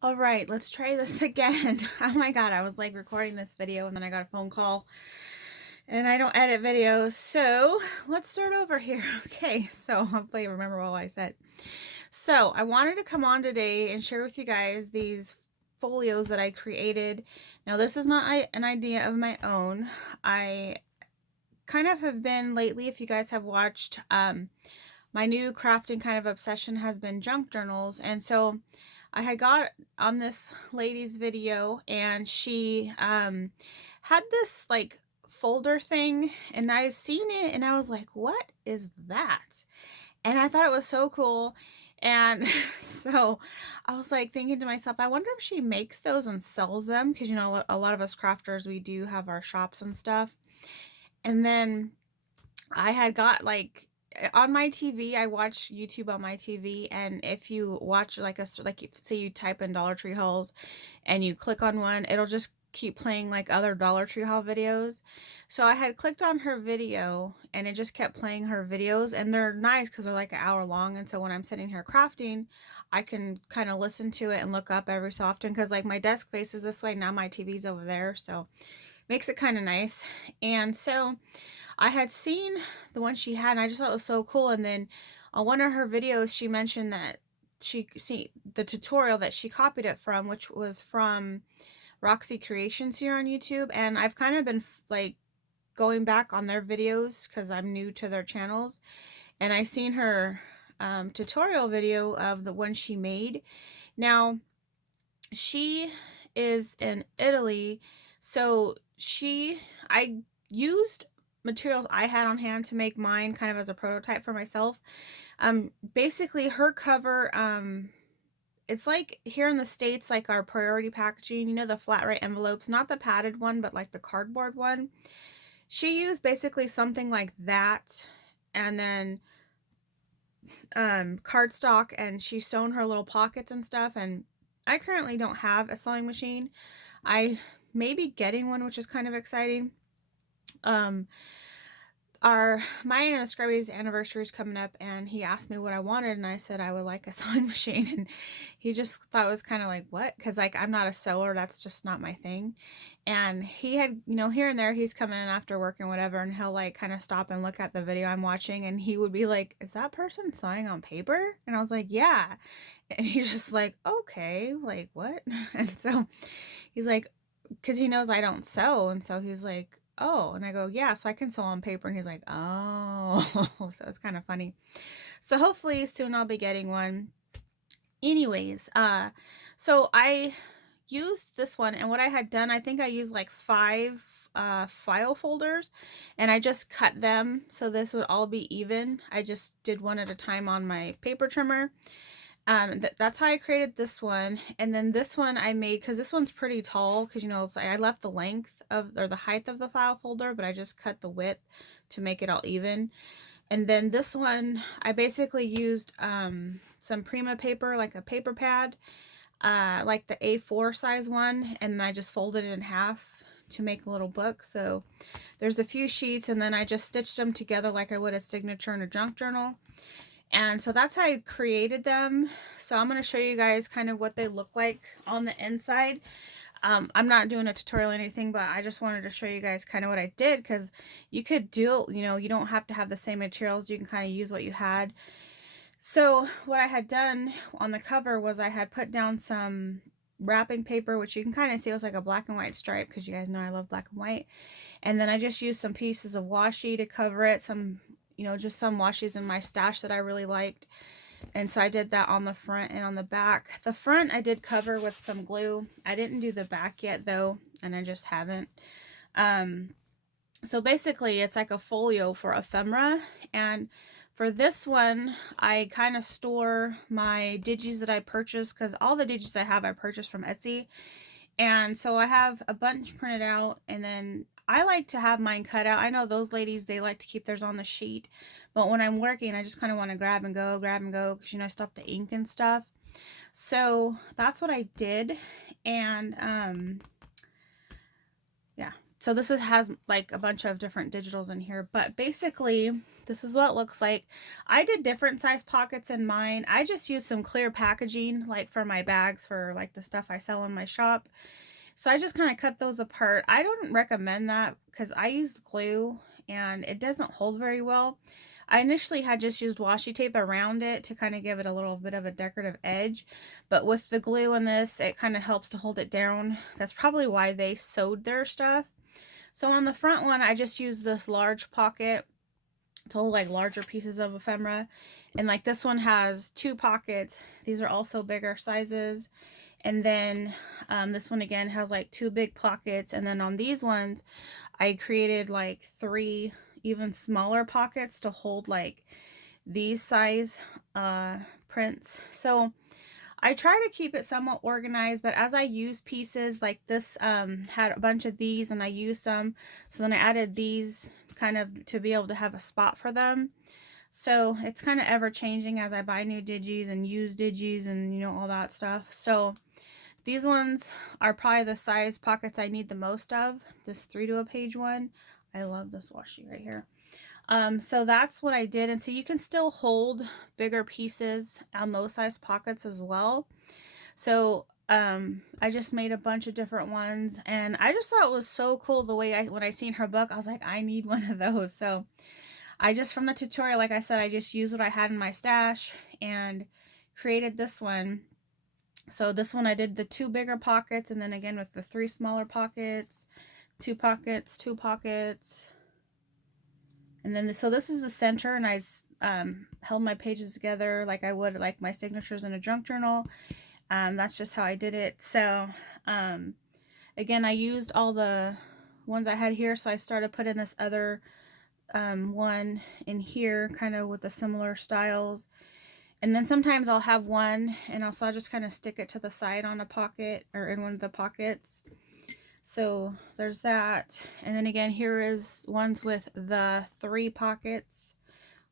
All right, let's try this again. Oh my God, I was like recording this video and then I got a phone call and I don't edit videos. So let's start over here. Okay, so hopefully you remember all I said. So I wanted to come on today and share with you guys these folios that I created. Now this is not an idea of my own. I kind of have been lately, if you guys have watched, my new crafting kind of obsession has been junk journals. And so I had got on this lady's video and she had this like folder thing and I seen it and I was like, what is that? And I thought it was so cool. And so I was like thinking to myself, I wonder if she makes those and sells them, because you know a lot of us crafters, we do have our shops and stuff. And then I had got like on my TV, I watch YouTube on my TV, and if you watch like say you type in Dollar Tree hauls and you click on one, it'll just keep playing like other Dollar Tree haul videos. So I had clicked on her video and it just kept playing her videos, and they're nice because they're like an hour long, and so when I'm sitting here crafting, I can kind of listen to it and look up every so often, because like my desk faces this way, now my TV's over there, so makes it kind of nice. And so I had seen the one she had and I just thought it was so cool. And then on one of her videos, she mentioned that she see the tutorial that she copied it from, which was from Roxy Creations here on YouTube. And I've kind of been like going back on their videos because I'm new to their channels. And I seen her tutorial video of the one she made. Now, she is in Italy, so I used materials I had on hand to make mine kind of as a prototype for myself. Basically her cover, it's like here in the States, like our priority packaging, you know, the flat rate envelopes, not the padded one, but like the cardboard one. She used basically something like that, and then cardstock, and she sewn her little pockets and stuff. And I currently don't have a sewing machine. I may be getting one, which is kind of exciting. Mine and the Scrubby's anniversary is coming up, and he asked me what I wanted, and I said I would like a sewing machine, and he just thought it was kind of like, what? Because like I'm not a sewer, that's just not my thing. And he had, you know, here and there he's come in after work and whatever, and he'll like kind of stop and look at the video I'm watching, and he would be like, is that person sewing on paper? And I was like, yeah. And he's just like, okay, like what? And so he's like, because he knows I don't sew, and so he's like, oh, and I go, yeah, so I can sew on paper, and he's like, oh. So it's kind of funny. So hopefully soon I'll be getting one. Anyways, so I used this one, and what I had done, I think I used like 5 file folders, and I just cut them so this would all be even. I just did one at a time on my paper trimmer. That's how I created this one. And then this one I made, because this one's pretty tall, because you know, it's like I left the length of, or the height of the file folder, but I just cut the width to make it all even. And then this one, I basically used some Prima paper, like a paper pad, like the A4 size one, and I just folded it in half to make a little book. So there's a few sheets, and then I just stitched them together like I would a signature in a junk journal. And so that's how I created them. So I'm going to show you guys kind of what they look like on the inside. I'm not doing a tutorial or anything, but I just wanted to show you guys kind of what I did, because you could do, you know, you don't have to have the same materials. You can kind of use what you had. So what I had done on the cover was I had put down some wrapping paper, which you can kind of see was like a black and white stripe, because you guys know I love black and white. And then I just used some pieces of washi to cover it, some, you know, just some washes in my stash that I really liked. And so I did that on the front and on the back. The front I did cover with some glue. I didn't do the back yet though, and I just haven't. So basically it's like a folio for ephemera. And for this one, I kind of store my digis that I purchased, because all the digis I have I purchased from Etsy. And so I have a bunch printed out, and then I like to have mine cut out. I know those ladies, they like to keep theirs on the sheet, but when I'm working, I just kind of want to grab and go, because you know, I still have to ink and stuff. So that's what I did. And yeah, So this has like a bunch of different digitals in here, but basically this is what it looks like. I did different size pockets in mine. I just used some clear packaging like for my bags for like the stuff I sell in my shop. So I just kind of cut those apart. I don't recommend that because I used glue and it doesn't hold very well. I initially had just used washi tape around it to kind of give it a little bit of a decorative edge, but with the glue in this, it kind of helps to hold it down. That's probably why they sewed their stuff. So on the front one, I just used this large pocket to hold like larger pieces of ephemera. And like this one has 2 pockets. These are also bigger sizes. And then this one again has like 2 big pockets. And then on these ones, I created like 3 even smaller pockets to hold like these size prints. So I try to keep it somewhat organized, but as I use pieces like this, had a bunch of these and I used some, so then I added these kind of to be able to have a spot for them. So it's kind of ever changing as I buy new digis and use digis and you know all that stuff. So these ones are probably the size pockets I need the most of. This 3 to a page one. I love this washi right here. So that's what I did. And so you can still hold bigger pieces on those size pockets as well. So I just made a bunch of different ones and I just thought it was so cool the way when I seen her book, I was like, I need one of those. So I just, from the tutorial, like I said, I just used what I had in my stash and created this one. So this one I did the 2 bigger pockets and then again with the 3 smaller pockets, 2 pockets, 2 pockets. And then, so this is the center, and I held my pages together like I would like my signatures in a junk journal. That's just how I did it. So, again, I used all the ones I had here, so I started putting this other one in here, kind of with the similar styles. And then sometimes I'll have one, and also I'll just kind of stick it to the side on a pocket, or in one of the pockets. So there's that. And then again, here is ones with the 3 pockets,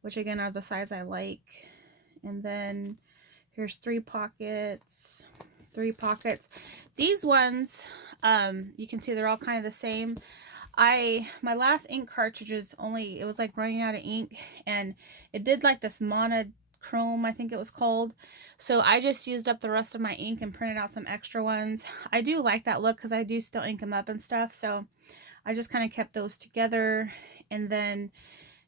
which again are the size I like. And then here's 3 pockets, 3 pockets. These ones, you can see they're all kind of the same. My last ink cartridges it was like running out of ink, and it did like this monochrome, I think it was called. So I just used up the rest of my ink and printed out some extra ones. I do like that look because I do still ink them up and stuff. So I just kind of kept those together. And then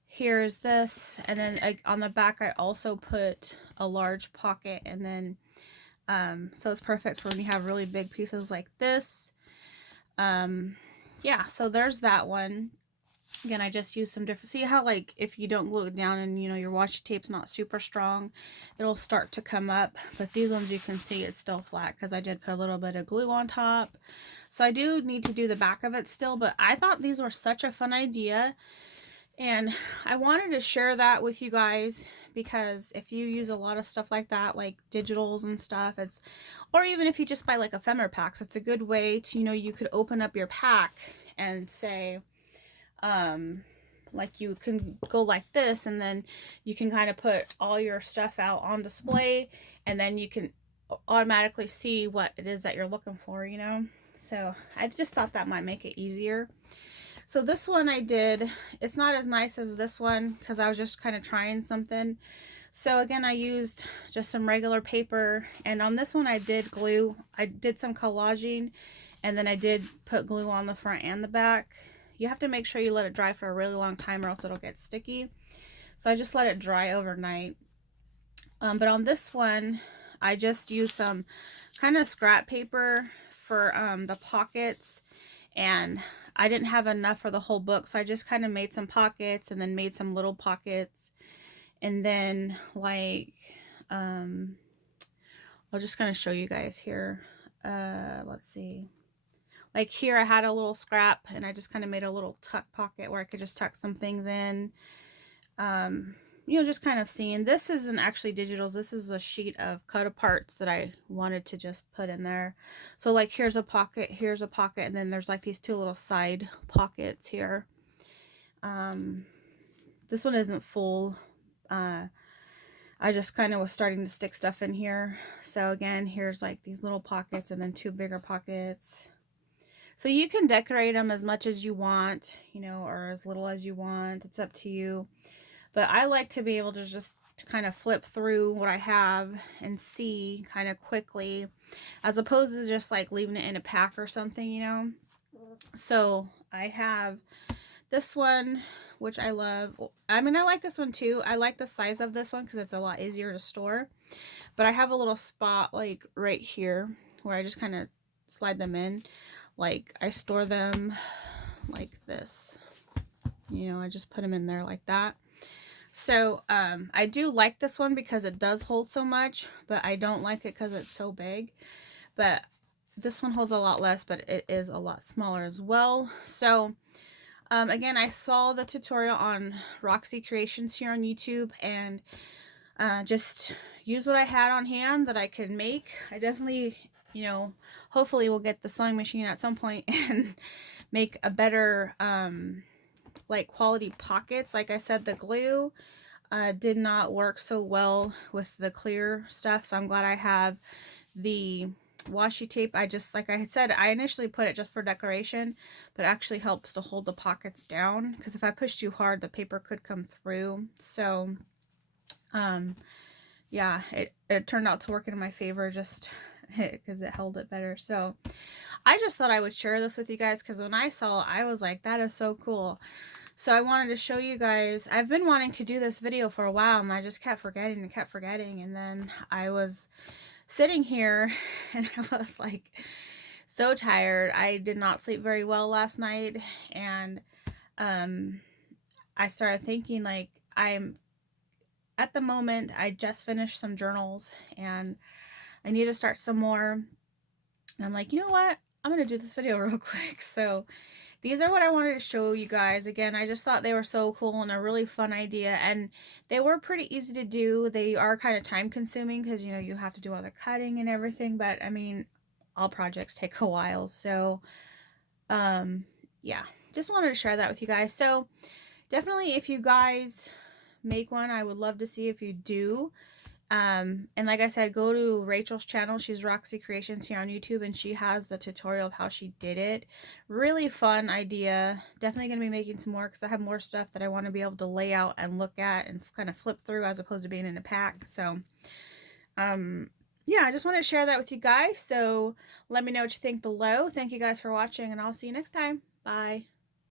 here's this. And then on the back, I also put a large pocket. And then, so it's perfect for when you have really big pieces like this. Yeah, so there's that one. Again, I just used some different, see how like if you don't glue it down and you know your washi tape's not super strong, it'll start to come up. But these ones you can see it's still flat because I did put a little bit of glue on top. So I do need to do the back of it still, but I thought these were such a fun idea. And I wanted to share that with you guys because if you use a lot of stuff like that, like digitals and stuff, or even if you just buy like ephemera packs, it's a good way to, you know, you could open up your pack and say, like you can go like this, and then you can kind of put all your stuff out on display, and then you can automatically see what it is that you're looking for, you know. So I just thought that might make it easier. So this one I did, it's not as nice as this one because I was just kind of trying something. So again, I used just some regular paper, and on this one I did glue. I did some collaging, and then I did put glue on the front and the back. You have to make sure you let it dry for a really long time or else it'll get sticky. So I just let it dry overnight. But on this one, I just used some kind of scrap paper for the pockets, and I didn't have enough for the whole book, so I just kind of made some pockets and then made some little pockets. And then like, I'll just kind of show you guys here. Let's see. Like here I had a little scrap and I just kind of made a little tuck pocket where I could just tuck some things in. You know, just kind of seeing. This isn't actually digitals. This is a sheet of cut aparts that I wanted to just put in there. So like here's a pocket, and then there's like these 2 little side pockets here. This one isn't full. I just kind of was starting to stick stuff in here. So again, here's like these little pockets and then 2 bigger pockets. So you can decorate them as much as you want, you know, or as little as you want. It's up to you. But I like to be able to just kind of flip through what I have and see kind of quickly, as opposed to just like leaving it in a pack or something, you know. So I have this one, which I love. I mean, I like this one too. I like the size of this one because it's a lot easier to store. But I have a little spot like right here where I just kind of slide them in. Like I store them like this. You know, I just put them in there like that. So I do like this one because it does hold so much, but I don't like it because it's so big. But this one holds a lot less, but it is a lot smaller as well. So again, I saw the tutorial on Roxy Creations here on YouTube, and just use what I had on hand that I could make. I definitely, you know, hopefully we'll get the sewing machine at some point and make a better like quality pockets. Like I said, the glue did not work so well with the clear stuff, so I'm glad I have the washi tape. I just, like I said, I initially put it just for decoration, but it actually helps to hold the pockets down, because if I push too hard, the paper could come through. So yeah, it turned out to work in my favor just because it held it better. So I just thought I would share this with you guys, because when I saw it, I was like, that is so cool. So I wanted to show you guys. I've been wanting to do this video for a while, and I just kept forgetting and kept forgetting. And then I was sitting here and I was like so tired. I did not sleep very well last night, and I started thinking, like, at the moment, I just finished some journals and I need to start some more. And I'm like, you know what? I'm going to do this video real quick. So these are what I wanted to show you guys. Again, I just thought they were so cool and a really fun idea. And they were pretty easy to do. They are kind of time consuming because, you know, you have to do all the cutting and everything. But I mean, all projects take a while. So yeah, just wanted to share that with you guys. So definitely, if you guys make one, I would love to see if you do. And like I said, go to Rachel's channel. She's Roxy Creations here on YouTube, and she has the tutorial of how she did it. Really fun idea. Definitely going to be making some more because I have more stuff that I want to be able to lay out and look at and kind of flip through, as opposed to being in a pack. So yeah, I just want to share that with you guys. So let me know what you think below. Thank you guys for watching, and I'll see you next time. Bye.